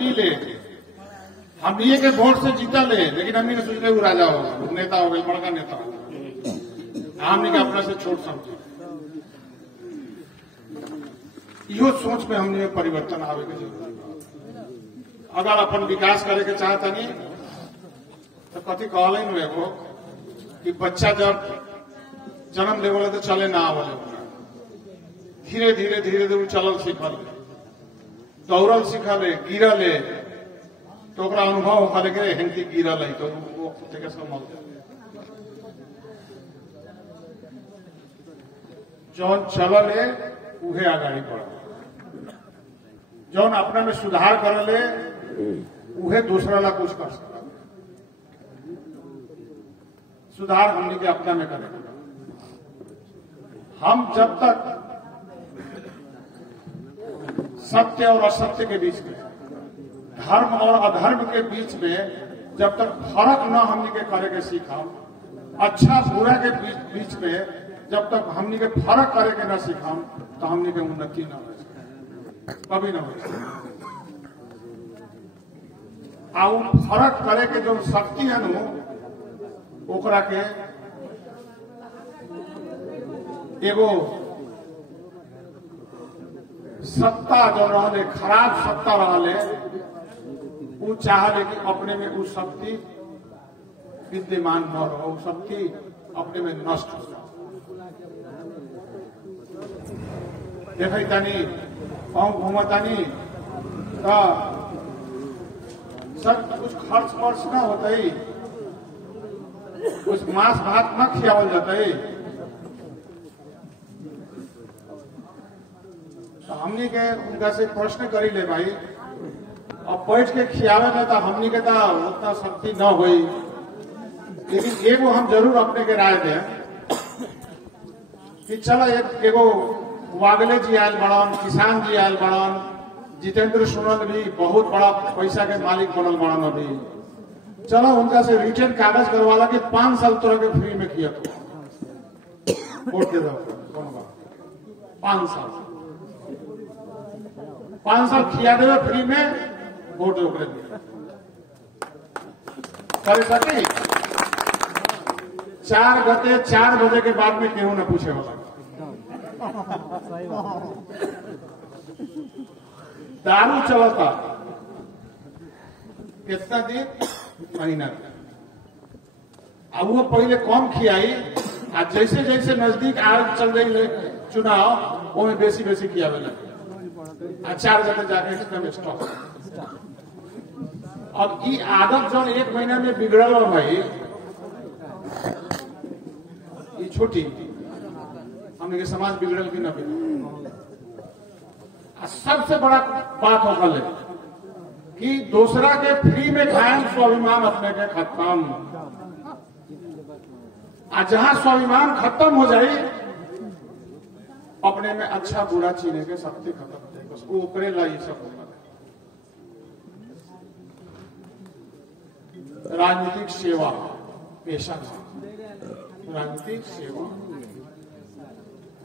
पी ले, हम ये के वोट से जीता ले, लेकिन हमने के सोचले वो राजा होगा, नेता हो गए, बड़का नेता होगा, हमने के अपना से छोट समझे। इहो सोच में हमने परिवर्तन आवे के जरूरत। अगर अपन विकास करे के चाहता नहीं तो कथी कहले नु एगो कि बच्चा जब जन्म लेवल तो चले ना आवले, धीरे धीरे धीरे धीरे चलल सीखल, दौड़ल सीखल, गिरल तो ओकरा अनुभव होकर के हेंती गिरल है तो वो ठीक है समझ जौन चलल है उहे आगाड़ी बढ़, जौन अपना में सुधार करल है उहे दूसरा ला कुछ कर सकता। सुधार हमने के अपना में करें। हम जब तक सत्य और असत्य के बीच में, धर्म और अधर्म के बीच में जब तक फर्क न हमने के करे के सीखा, अच्छा बुरा के बीच में जब तक हमने के फर्क करे के न सीखा तो हमने के उन्नति न हो सके, कभी न हो सके। आ फर्क करे के जो शक्ति है नु ओकरा के एगो सत्ता जो रहले, खराब सत्ता रहले, वो चाहले कि अपने में वो शक्ति विद्यमान न रहो, शक्ति अपने में नष्ट हो जाए। देखे तानी कहूं घूमतानी तो सब कुछ खर्च वर्च न होता ही, कुछ मांस भात न खियावल जाता है, तो हमनी के उनका से प्रश्न करी ले भाई, अब बैठ के खियावे में तो हमनी के तो उतना शक्ति न होई, लेकिन एगो हम जरूर अपने के राय दें कि चलो एगो वागले जी आयल बड़न, किसान जी आयल बड़न, जितेंद्र सोनल भी बहुत बड़ा पैसा के मालिक बनल बड़न, अभी चलो उनका से रिटर्न कागज करवाला कि 5 साल तोरा के फ्री में किया तो वोट दे दो, 5 साल खिया देवे फ्री में, वोट ओकरे करे सके। 4 बजे के बाद में केहू न पूछे वाला। दारू चलता कितना दिन, महीना, अब वो पहले कम खियाई, आज जैसे जैसे नजदीक आ चल रही चुनाव वो में बेसी बेसी खियावे लगे, 4 जगह जाके एकदम स्टॉक। अब ये आदत जो 1 महीना में बिगड़ल हो भाई, ये छोटी हमने के समाज बिगड़ल भी न बिगड़ल। सबसे बड़ा बात होगा कि दूसरा के फ्री में खाएं, स्वाभिमान अपने के खत्म। जहां स्वाभिमान खत्म हो जाए, अपने में अच्छा बुरा चीने के शक्ति खत्म हो जाए, बस वो ऊपरे ला ये सब होगा। राजनीतिक सेवा पेशा था, राजनीतिक सेवा।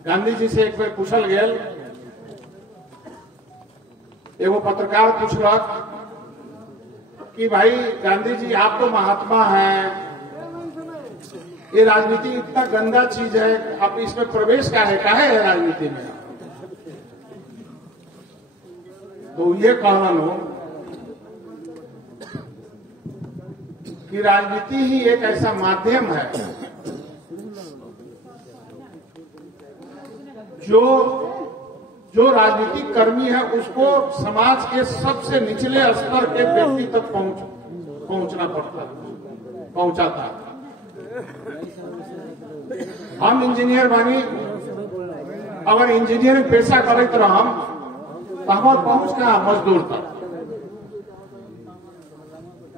गांधी जी से एक बार पूछल गया, एगो पत्रकार पूछलक कि भाई गांधी जी आप तो महात्मा हैं, ये राजनीति इतना गंदा चीज है, आप इसमें प्रवेश काहे है राजनीति में? तो ये कहना लो कि राजनीति ही एक ऐसा माध्यम है जो राजनीतिक कर्मी है उसको समाज के सबसे निचले स्तर के व्यक्ति तक पहुंचना पहुंचाता है। हम इंजीनियर बानी, अगर इंजीनियरिंग पेशा करे तो हम तो हमार पहुंच कहाँ, मजदूर तक,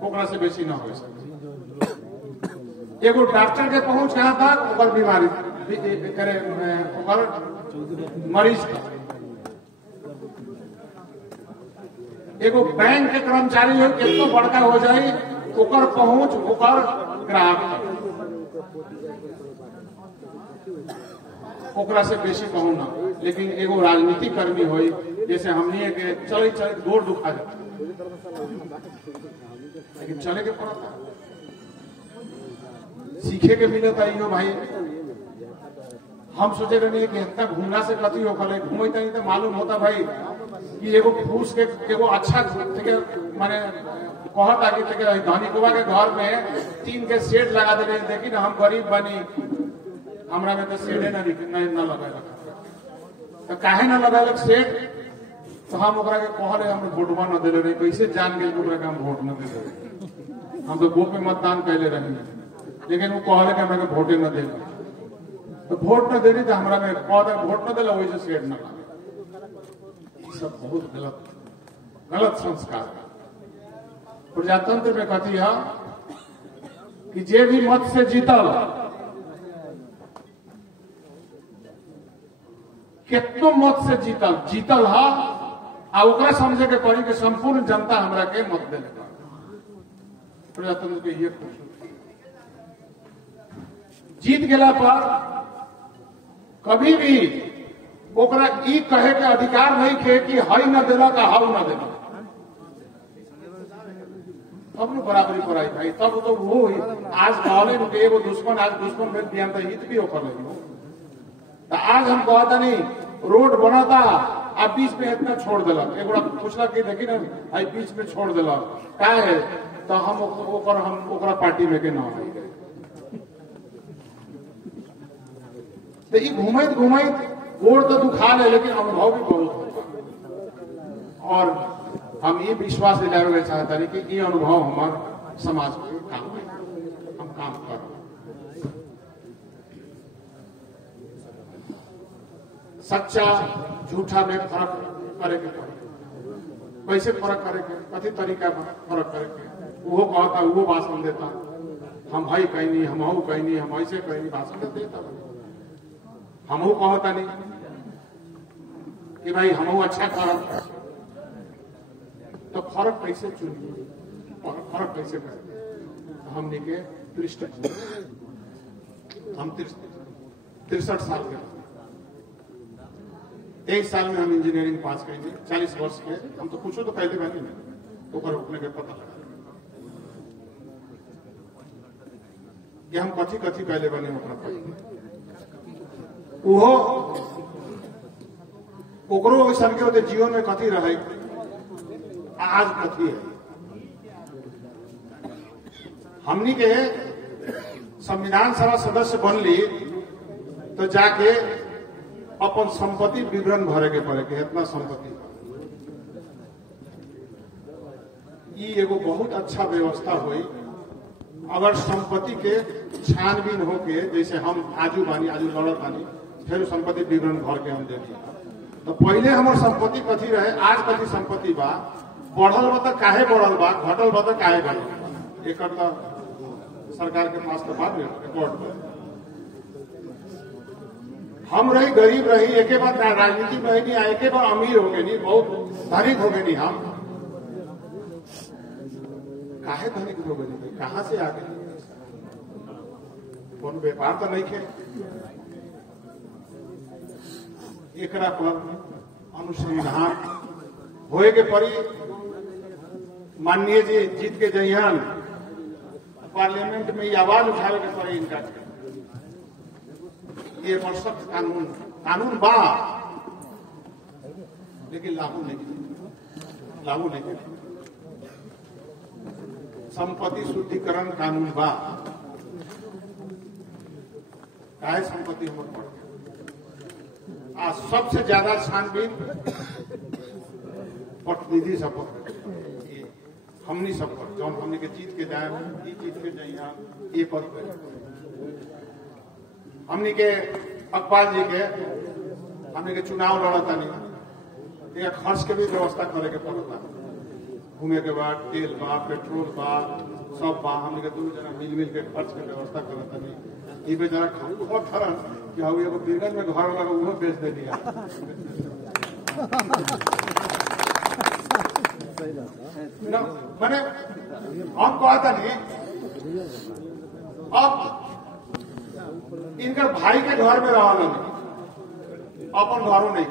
ओकरा से बेसी ना हो सके। एगो डॉक्टर के पहुंच कहाँ तक, ओकर बीमारी करे, ओकर मरीज तक। एगो बैंक के कर्मचारी हो कितना बड़का हो जाए, ओकर पहुंच ओकर ग्राहक तक, ओकरा से बेसी पहुंचना। लेकिन एगो राजनीतिक कर्मी हो, जैसे हमने के चल गोड़ दुखा जाता, लेकिन चले के पड़ा था, सीखे के मिले था इहो भाई। हम सोचे रहे कि इतना घूमना से कथी होकर घूमे नहीं तो मालूम होता भाई कि एगो फूस के एगो अच्छा माने कहता कि धनिकवा के घर में 3 के सेट लगा दे, देखी ना हम गरीब बनी, हमरा में तो सेटे न लगा, तो काहे न लगा सेट, तो हम ओकरा के कहले हम वोटवा न दिले रही, कैसे जान गए ओकरा के हम वोट न दिले रही, हम तो गोप में मतदान कैले रही, लेकिन वो कहले कि हमरा के वोटे न दिले, तो वोट न देनी तो हमरा में कहता वोट न दिला वैसे सेट न लगा। सब बहुत गलत संस्कार। प्रजातंत्र में कथी है कि जे भी मत से जीतल कितनो मत से जीतल है आ ओकरा समझे के पड़ी कि संपूर्ण जनता हमरा के मत देने का। प्रजातंत्र के ये खूबसूरती, जीत गेला पर कभी भी ओकरा ई कहे के अधिकार नहीं थे कि हई न देला का हाउ न देला, तब न बराबरी कराई भाई, तब तो वो आज कहले के एगो दुश्मन आज दुश्मन भेज दिया तो हित भी होकर लगी। तो आज हम कहता नहीं रोड बनाता आप बीच में इतना छोड़ दिलक, एगोड़ा पूछला कि देखी ना आई बीच में छोड़ दिलक का है, तो हम ओकरा पार्टी में के ना आई। तो ये घूमत गोड़ तो दुखा ले, लेकिन अनुभव भी बहुत होता। और हम ये विश्वास दिलावे चाहता है कि ये अनुभव हमारे समाज में काम है, हम काम कर रहे हैं। सच्चा झूठा में फर्क करे के पड़े, कैसे फर्क करे के, कथी तरीका फर्क करे के, वो कहता वो भाषण देता, हम हई कहीं नहीं, हम हऊ कहीं नहीं, हम ऐसे कहीं नहीं, भाषण देता। हमहू कहता नहीं कि भाई हमहू अच्छा कर, तो फर्क कैसे चुनिए, फर्क कैसे करें। हमने के दृष्टि हम 63 साल के, 23 साल में हम इंजीनियरिंग पास करेंगे, 40 वर्ष के हम तो पूछो तो पहले बने नहीं तो अपने के पता लगा कि हम कथी कथी पहले बने ओहो ओकरो वैसा के होते जीवन में कथी रहे आज कथी है। हमनी के संविधान सभा सदस्य बनली तो जाके अपन संपत्ति विवरण भरे के पड़े के इतना संपत्ति, ये एगो बहुत अच्छा व्यवस्था हुई। अगर संपत्ति के छानबीन होके जैसे हम आजू बानी आजू लड़त बानी फिर संपत्ति विवरण भर के हम दे दिया, तो पहले हमार संपत्ति कथी रहे आज कथी संपत्ति बा, बढ़ल बा तो काहे बढ़ल बा, घटल बा तो काहे घटल, एक सरकार के पास तो बात रिकॉर्ड में। हम रही गरीब रही एक बार राजनीति में नहीं आए, एक बार अमीर हो गए नहीं, बहुत धनिक हो गए नहीं, हम काहे धनिक हो गए, कहां से आ गए, कौन व्यापार तो नहीं खे। एकरा पर अनुसंधान होए के पड़ी। माननीय जी जीत के जइहन पार्लियामेंट में ये आवाज उठावे के पड़ी इनका, ये सख्त कानून बा लेकिन लागू नहीं। संपत्ति शुद्धिकरण कानून बा, काहे संपत्ति हमर पड़ आज सबसे ज्यादा छानबीन प्रतिनिधि सब हमनी सब पर जौन हमने के जीत के जाए जीत के जाइए ये पद पे हमने के अकबाल जी के हमने के चुनाव लड़ता नहीं, खर्च के भी व्यवस्था करे के पड़ता, घूमे के बाद तेल बा पेट्रोल बा सब बा, हमने के 2 जना मिल के खर्च के व्यवस्था करता नहीं। ये बेचारा बहुत थरन कि हम एगो बिरगंज में घर लगा वो बेच दे दिया। मैंने हम कहता नहीं, अब इनका भाई के घर में रहा नहीं, अपन घरों नहीं,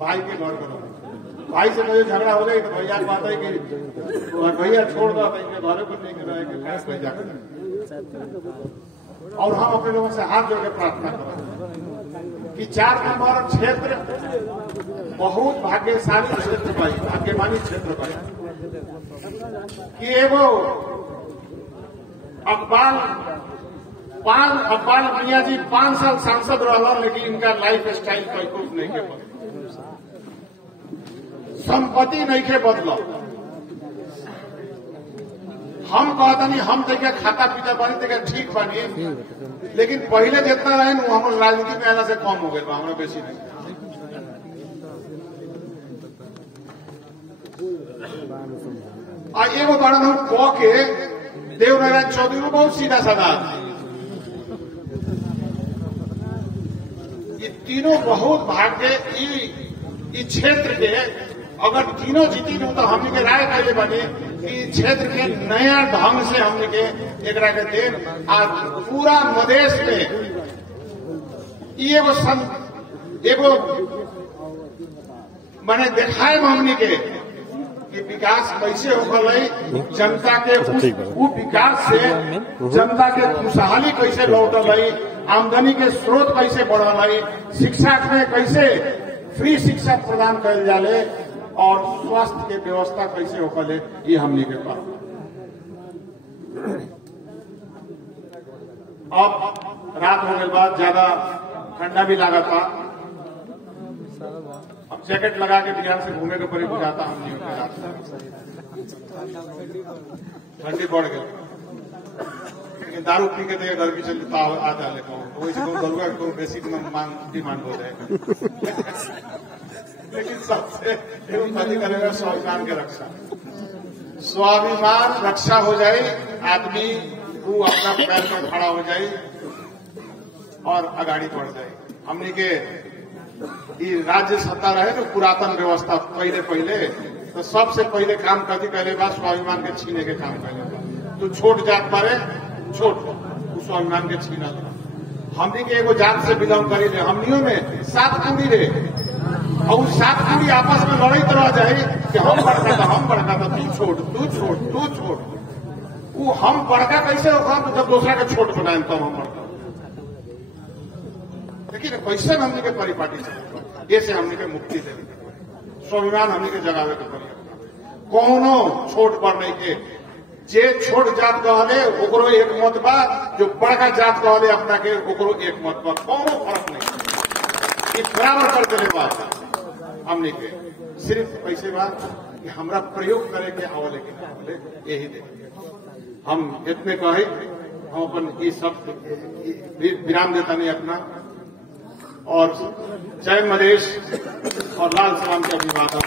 भाई के घर में रहा भाई से मुझे झगड़ा हो गई तो भैया को आता है कि भैया छोड़ दो इनके घरे पर नहीं जाकर। और हम अपने लोगों से हाथ जोड़ के प्रार्थना करें कि 4 नंबर क्षेत्र बहुत भाग्यशाली क्षेत्र भाई, भाग्यमानी क्षेत्र भाई कि एगो अकबाल मियाँ जी 5 साल सांसद रहा, लेकिन इनका लाइफ स्टाइल कोई कुछ नहीं के बदल, संपत्ति नहीं के बदल। हम कहता नहीं हम देखा खाता पीता बानी देखा ठीक बानी, लेकिन पहले जितना रहे हम राजनीति में आने से कम हो गए, हमारा बेसी नहीं। एगो कारण हम कह के देवनारायण चौधरी को बहुत सीधा साधा, ये तीनों बहुत भाग्य इस क्षेत्र के अगर तीनों जीती तो हमने के राय कैले बने कि क्षेत्र के नया ढंग से हमने के एक देन आज पूरा मधेश में एगो मैंने दिखाए हमने के कि विकास कैसे होगल, जनता के उस विकास से जनता के खुशहाली कैसे लौटल, आमदनी के स्रोत कैसे बढ़ल, शिक्षा में कैसे फ्री शिक्षा प्रदान कल जाले और स्वास्थ्य के व्यवस्था कैसे होकल, ये हमने के पास। अब रात हो गई बाद ज्यादा ठंडा भी लगा था, अब जैकेट लगा के बिहार से घूमे के परे बुझाता हम नहीं होते, ठंडी बढ़ गई। लेकिन दारू पी के तो घर की चलता आ जाए वैसे दरुआ को बेसिक डिमांड हो जाएगा। लेकिन सबसे करेगा स्वाभिमान की रक्षा, स्वाभिमान रक्षा हो जाए, आदमी वो अपना पैर में खड़ा हो जाए और आगाड़ी बढ़ जाए। हमने के राज्य सत्ता रहे तो पुरातन व्यवस्था पहले तो सबसे पहले काम कथी करे बा, स्वाभिमान के छीने के काम करे बा। तो छोट जात बारे छोट स्वाभिमान के छीना, हमने के एगो जात से बिलोंग करी ले, हमनियों में 7 कूड़ी रहे और 7 कूड़ी आपस में लड़ाई रह जाए कि हम बड़का था तू छोड़ तू छोड़ तू छोड़। वो हम बड़का कैसे होगा तो जब दूसरा के छोट बनाए तब हम बड़का। लेकिन कैसे हमने के परिपाटी से ये से हमने के मुक्ति दे, स्वाभिमान हमने के जगावे के पड़ी, कोनो छोट पर नहीं के। जे छोट जात कहले ओकरो एक मत बा, जो बड़का जात कहले अपना के ओकरो एक मत बा, कोनो फर्क नहीं, ये बराबर कर देने बात हमने के। सिर्फ पैसे बात कि हमरा प्रयोग करे के आवले के आवले यही दे। हम इतने कहे हम अपन ये सब विराम देता नहीं अपना, और जय मधेश और लाल सलाम के अभिवादन।